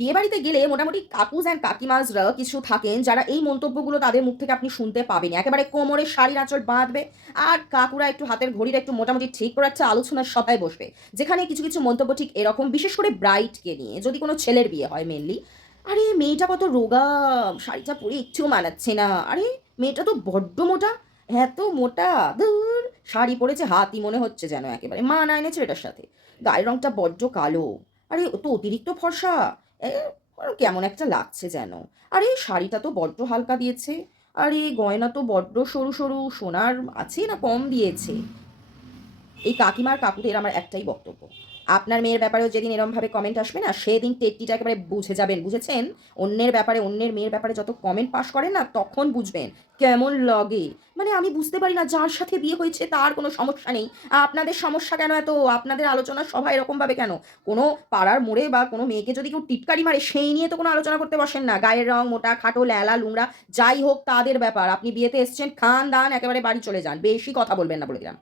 বিয়েবাড়িতে গেলে মোটামুটি কাকুস অ্যান্ড কাকিমাজরা কিছু থাকেন যারা এই মন্তব্যগুলো তাদের মুখ থেকে আপনি শুনতে পাবেন। একেবারে কোমরে শাড়ির আঁচল বাঁধবে আর কাকুরা একটু হাতের ঘড়িটা একটু মোটামুটি ঠিক করে একটা আলোচনার সভায় বসবে। যেখানে কিছু, কিছু মন্তব্য ঠিক এরকম, বিশেষ করে ব্রাইডকে নিয়ে যদি কোনো ছেলের বিয়ে হয় মেইনলি। "আরে মেয়েটা কত রোগা, শাড়িটা পরে একটুও মানাচ্ছে না। আরে মেয়েটা তো বড্ড মোটা, এত মোটা, ধুর! শাড়ি পরেছে হাতি মনে হচ্ছে যেন একেবারে, মানায় না ছেলেটার সাথে। গায়ের রংটা বড্ড কালো। আরে ও তো অতিরিক্ত ফর্সা। এ কেমন একটা লাগছে যেন। আরে শাড়িটা তো বড্ড হালকা দিয়েছে। আরে গয়না তো বড্ড সরু, সরু। সোনার আছে না কম দিয়েছে?" এই কাকিমার কাকুদের আমার একটাই বক্তব্য। আপনার মেয়ের ব্যাপারেও যেদিন এরমভাবে কমেন্ট আসবে না, সেদিন টেট্টিটা একেবারে বুঝে যাবেন, বুঝেছেন? অন্যের ব্যাপারে, অন্যের মেয়ের ব্যাপারে যত কমেন্ট পাস করেন না, তখন বুঝবেন কেমন লাগে। মানে আমি বুঝতে পারি না, যার সাথে বিয়ে হয়েছে তার কোনো সমস্যা নেই। আপনাদের সমস্যা কেন এত? আপনাদের আলোচনার সভা এরকমভাবে কেন? কোনো পাড়ার মোড়ে বা কোনো মেয়েকে যদি কেউ টিটকারি মারে, সেই নিয়ে তো কোনো আলোচনা করতে বসেন না। গায়ের রং, মোটা, খাটো, ল্যালা, লুংড়া যাই হোক তাদের ব্যাপার। আপনি বিয়েতে এসছেন, খান-দান একেবারে বাড়ি চলে যান। বেশি কথা বলবেন না বলে দিলাম।